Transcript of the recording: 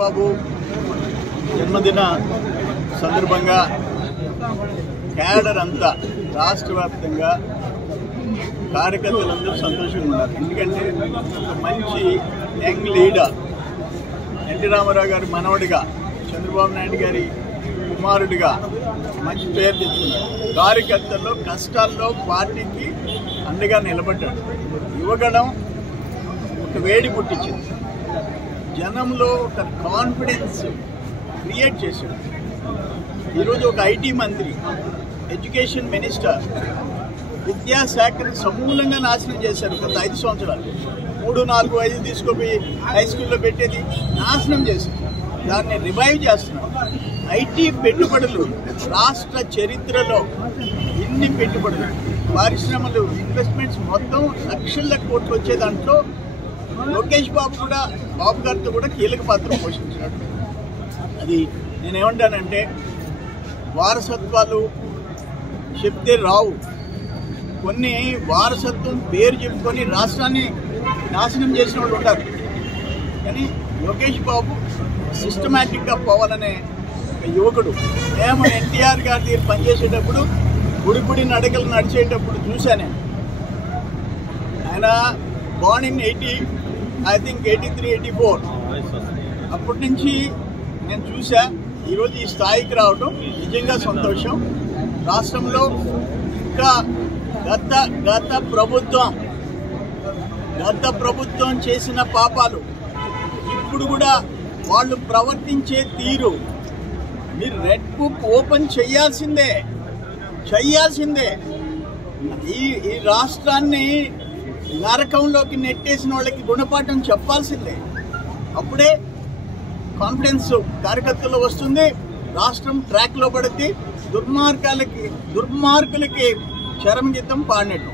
బాబు జన్మదిన సందర్భంగా క్యాడర్ అంతా రాష్ట్ర వ్యాప్తంగా కార్యకర్తలందరూ సంతోషంగా ఉన్నారు. ఎందుకంటే ఒక మంచి యంగ్ లీడర్ ఎన్టీ రామారావు గారి మనవడిగా, చంద్రబాబు నాయుడు గారి కుమారుడిగా మంచి పేరు తెచ్చుకున్నాడు. కార్యకర్తల్లో కష్టాల్లో పార్టీకి అండగా నిలబడ్డాడు. యువగణం ఒక వేడి పుట్టించింది. జనంలో ఒక కాన్ఫిడెన్స్ క్రియేట్ చేశాడు. ఈరోజు ఒక ఐటీ మంత్రి, ఎడ్యుకేషన్ మినిస్టర్ విద్యాశాఖను సమూలంగా నాశనం చేశారు. గత 5 సంవత్సరాలు 3, 4, 5 తీసుకుపోయి హై స్కూల్లో పెట్టేది నాశనం చేశారు. దాన్ని రివైవ్ చేస్తున్నారు. ఐటీ పెట్టుబడులు రాష్ట్ర చరిత్రలో ఇన్ని పెట్టుబడులు, పరిశ్రమలు, ఇన్వెస్ట్మెంట్స్ మొత్తం లక్షల కోట్లు వచ్చే దాంట్లో లోకేష్ బాబు గారితో కూడా కీలక పాత్ర పోషించాడు. అది నేనేమంటానంటే, వారసత్వాలు చెప్తే రావు. కొన్ని వారసత్వం పేరు చెప్పుకొని రాష్ట్రాన్ని నాశనం చేసిన వాళ్ళు ఉంటారు. కానీ లోకేష్ బాబు సిస్టమేటిక్గా పోవాలనే యువకుడు. మేము ఎన్టీఆర్ గారి దగ్గర పనిచేసేటప్పుడు గుడి నడకలు నడిచేటప్పుడు చూశాను. ఆయన born in 83, 84 అప్పటి నుంచి నేను చూసా. ఈరోజు ఈ స్థాయికి రావడం నిజంగా సంతోషం. రాష్ట్రంలో ఇంకా గత ప్రభుత్వం చేసిన పాపాలు ఇప్పుడు కూడా వాళ్ళు ప్రవర్తించే తీరు, మీరు రెడ్ బుక్ ఓపెన్ చేయాల్సిందే. ఈ రాష్ట్రాన్ని నరకంలోకి నెట్టేసిన వాళ్ళకి గుణపాఠం చెప్పాల్సిందే. అప్పుడే కాన్ఫిడెన్స్ కార్యకర్తల్లో వస్తుంది. రాష్ట్రం ట్రాక్లో పడితే దుర్మార్గులకి చరమగీతం పాడినట్టు.